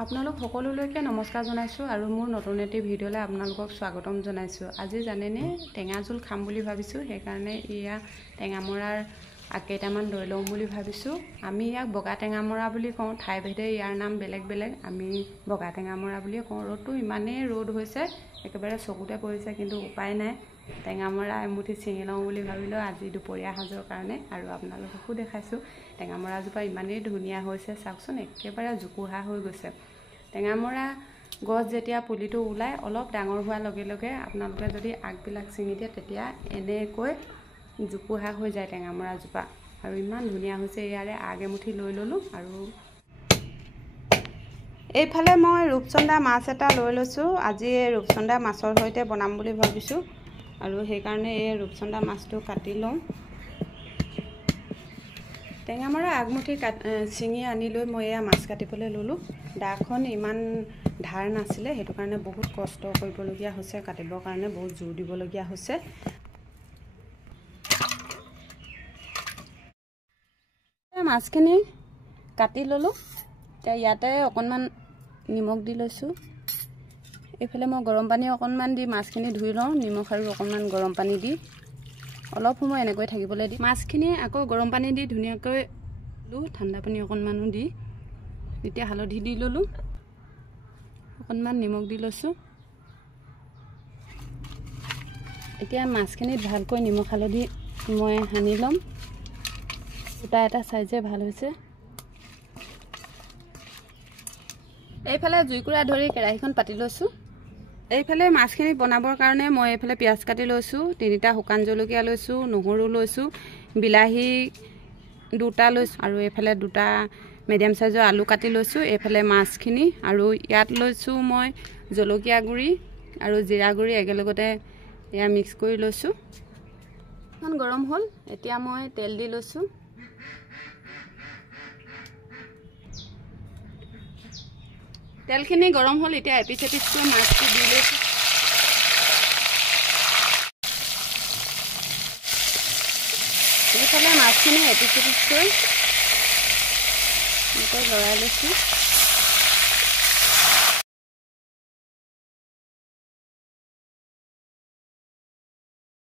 আপোনালোক সকলোলৈকে নমস্কাৰ জনাইছো আৰু মোৰ নতুন এটি ভিডিঅ'লৈ আপোনালোকক স্বাগতম জনাইছো। আজি জানেনে টেঙা জোল খাম বুলি ভাবিছো, সেই কাৰণে ইয়া টেঙামৰাৰ আকেইটামান লৈ লম বুলি ভাবিছো। আমি ইয়াক বগা টেঙামৰা বুলি কওঁ, ঠাই ভেদে ইয়াৰ নাম বেলেগ বেলেগ। আমি বগা টেঙামৰা বুলি কওঁ। ৰ'দটো ইমানেই ৰ'দ হৈছে, একেবাৰে চকুতে পৰিছে, কিন্তু উপায় নাই। টেঙামৰা এমুঠি ছিঙি লওঁ বুলি ভাবিলো আজি দুপৰীয়া সাজৰ কাৰণে, আৰু আপোনালোককো দেখাইছো। টেঙামৰাজোপা ইমানেই ধুনীয়া হৈছে, চাওকচোন একেবাৰে জোপোহা হৈ গৈছে। টেঙামৰা গছ যেতিয়া পুলিটো ওলাই অলপ ডাঙৰ হোৱাৰ লগে লগে আপোনালোকে যদি আগবিলাক ছিঙি দিয়ে, তেতিয়া এনেকৈ জোপোহা হৈ যায় টেঙামৰাজোপা, আৰু ইমান ধুনীয়া হৈছে। ইয়াৰে আগ এমুঠি লৈ ল'লোঁ, আৰু এইফালে মই ৰূপচন্দা মাছ এটা লৈ লৈছোঁ। আজি এই ৰূপচন্দা মাছৰ সৈতে বনাম বুলি ভাবিছোঁ, আৰু সেইকাৰণে এই ৰূপচন্দা মাছটো কাটি লওঁ। টেঙামৰা আগমুঠি ছিঙি আনি লৈ মই এয়া মাছ কাটিবলৈ ল'লোঁ। দাখন ইমান ধাৰ নাছিলে, সেইটো কাৰণে বহুত কষ্ট কৰিবলগীয়া হৈছে। কাটিবৰ কাৰণে বহুত জোৰ দিবলগীয়া হৈছে। মাছখিনি কাটি ল'লোঁ। এতিয়া ইয়াতে অকণমান নিমখ দি লৈছোঁ। এইফালে মই গৰম পানী অকণমান দি মাছখিনি ধুই লওঁ, নিমখ আৰু অকণমান গৰম পানী দি অলপ সময় এনেকৈ থাকিবলৈ দি মাছখিনি আকৌ গৰম পানী দি ধুনীয়াকৈ ঠাণ্ডা পানী অকণমানো দি এতিয়া হালধি দি ল'লোঁ, অকণমান নিমখ দি লৈছোঁ। এতিয়া মাছখিনিত ভালকৈ নিমখ হালধি মই সানি ল'ম। দুটা এটা চাইজে ভাল হৈছে। এইফালে জুইকুৰা ধৰি কেৰাহীখন পাতি লৈছোঁ। এইফালে মাছখিনি বনাবৰ কাৰণে মই এইফালে পিঁয়াজ কাটি লৈছোঁ, 3টা শুকান জলকীয়া লৈছোঁ, নহৰু লৈছোঁ, বিলাহী 2টা লৈছোঁ, আৰু এইফালে 2টা মিডিয়াম চাইজৰ আলু কাটি লৈছোঁ। এইফালে মাছখিনি, আৰু ইয়াত লৈছোঁ মই জলকীয়া গুড়ি আৰু জিৰা গুড়ি একেলগতে এয়া মিক্স কৰি লৈছোঁ। এখন গৰম হ'ল, এতিয়া মই তেল দি লৈছোঁ। তেলখিনি গৰম হ'ল, এতিয়া এপিচ এপিচকৈ মাছটো দি লৈছোঁ। এইফালে মাছখিনি এপিচ এপিচকৈ এনেকৈ লৰাই লৈছোঁ।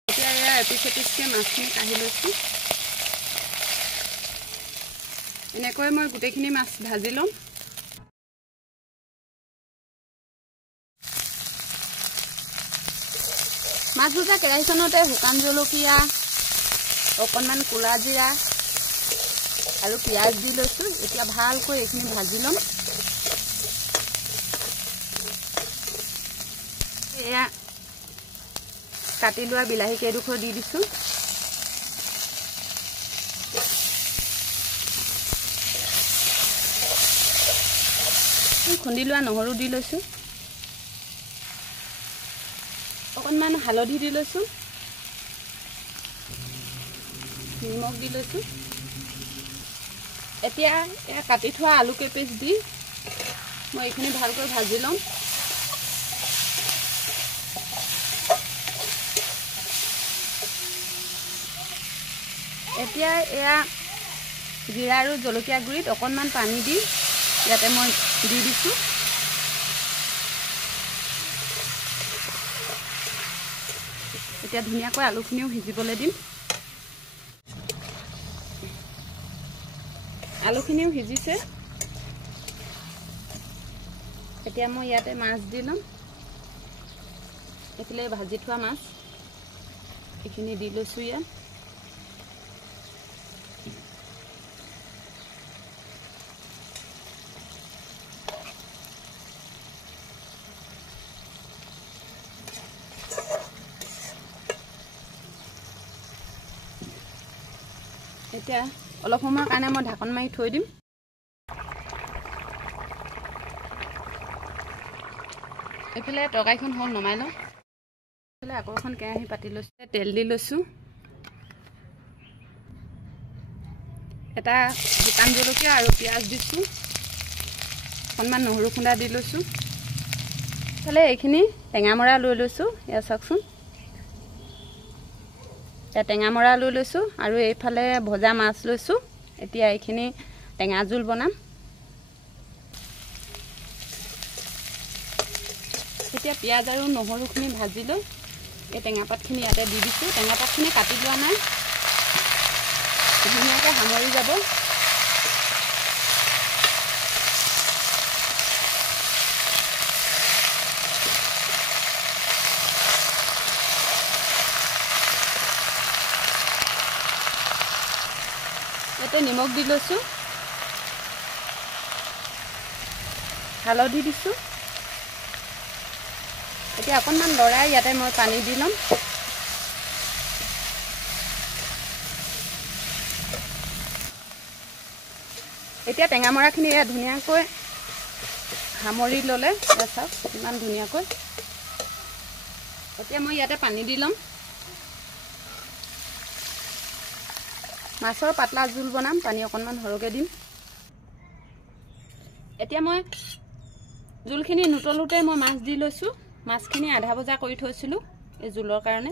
এতিয়া এয়া এপিচ এপিচকৈ মাছখিনি কাঢ়ি লৈছোঁ। এনেকৈ মই গোটেইখিনি মাছ ভাজি ল'ম। মাছ ভজা কেৰাহীখনতে শুকান জলকীয়া, অকণমান ক'লা জিৰা আৰু পিঁয়াজ দি লৈছোঁ। এতিয়া ভালকৈ এইখিনি ভাজি ল'ম। এয়া কাটি লোৱা বিলাহী কেইডোখৰ দি দিছোঁ। খুন্দি লোৱা নহৰু দি লৈছোঁ। অকণমান হালধি দি লৈছোঁ, নিমখ দি লৈছোঁ। এতিয়া এয়া কাটি থোৱা আলু কেইপিচ দি মই এইখিনি ভালকৈ ভাজি ল'ম। এতিয়া এয়া জিৰা আৰু জলকীয়া গুড়িত অকণমান পানী দি ইয়াতে মই দি দিছোঁ। এতিয়া ধুনীয়াকৈ আলুখিনিও সিজিবলৈ দিম। আলুখিনিও সিজিছে। এতিয়া মই ইয়াতে মাছ দি ল'ম। এইফালে ভাজি থোৱা মাছ এইখিনি দি লৈছোঁ ইয়াত। এতিয়া অলপ সময়ৰ কাৰণে মই ঢাকন মাৰি থৈ দিম। এইফালে তৰকাৰীখন হ'ল, নমাই লওঁ। এইফালে আকৌ এখন কেৰাহী পাতি লৈছোঁ, তেল দি লৈছোঁ। এটা শুকান জলকীয়া আৰু পিঁয়াজ দিছোঁ, অকণমান নহৰু খুন্দা দি লৈছোঁ। এইফালে এইখিনি টেঙামৰা লৈ লৈছোঁ, এয়া চাওকচোন। এতিয়া টেঙামৰা লৈ লৈছোঁ, আৰু এইফালে ভজা মাছ লৈছোঁ। এতিয়া এইখিনি টেঙা জোল বনাম। এতিয়া পিঁয়াজ আৰু নহৰুখিনি ভাজি লৈ এই টেঙা পাতখিনি ইয়াতে দি দিছোঁ। টেঙা পাতখিনি কাটি লোৱা নাই, ধুনীয়াকৈ সামৰি যাব। ইয়াতে নিমখ দি লৈছোঁ, হালধি দিছোঁ। এতিয়া অকণমান লৰাই ইয়াতে মই পানী দি ল'ম। এতিয়া টেঙামৰাখিনি এয়া ধুনীয়াকৈ সামৰি ল'লে, চাওক ইমান ধুনীয়াকৈ। এতিয়া মই ইয়াতে পানী দি ল'ম। মাছৰ পাতলা জোল বনাম, পানী অকণমান সৰহকৈ দিম। এতিয়া মই জোলখিনি নুতলোতে মই মাছ দি লৈছোঁ। মাছখিনি আধা ভজা কৰি থৈছিলোঁ এই জোলৰ কাৰণে,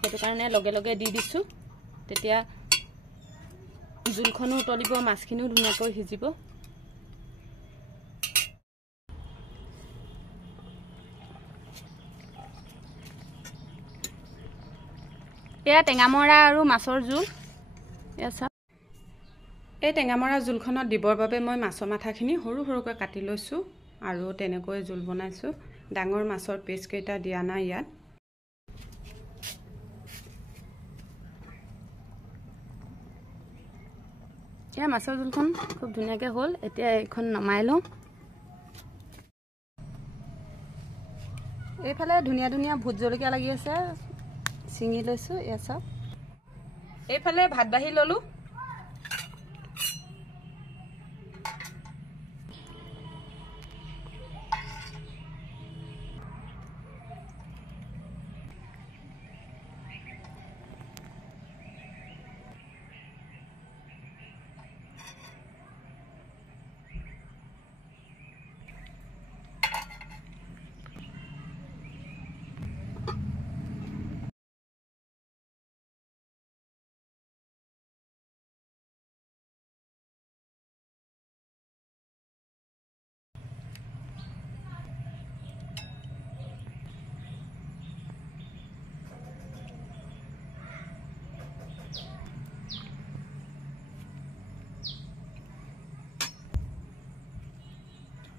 সেইটো কাৰণে লগে লগে দি দিছোঁ। তেতিয়া জোলখনো উতলিব, মাছখিনিও ধুনীয়াকৈ সিজিব। এয়া টেঙামৰা আৰু মাছৰ জোল। এয়া চাওক, এই টেঙামৰা জোলখনত দিবৰ বাবে মই মাছৰ মাথাখিনি সৰু সৰুকৈ কাটি লৈছোঁ আৰু তেনেকৈ জোল বনাইছোঁ। ডাঙৰ মাছৰ পিচকেইটা দিয়া নাই ইয়াত। এয়া মাছৰ জোলখন খুব ধুনীয়াকৈ হ'ল। এতিয়া এইখন নমাই লওঁ। এইফালে ধুনীয়া ধুনীয়া ভোট জলকীয়া লাগি আছে, ছিঙি লৈছোঁ। এয়া চাওক, এইফালে ভাত বাঢ়ি ল'লোঁ।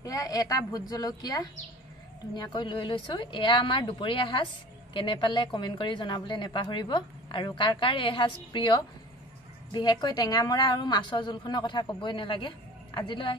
এয়া এটা ভোট জলকীয়া ধুনীয়াকৈ লৈ লৈছোঁ। এয়া আমাৰ দুপৰীয়া সাজ। কেনে পালে কমেণ্ট কৰি জনাবলৈ নেপাহৰিব। আৰু কাৰ কাৰ এই সাজ প্ৰিয়, বিশেষকৈ টেঙামৰা আৰু মাছৰ জোলখনৰ কথা ক'বই নালাগে। আজিলৈ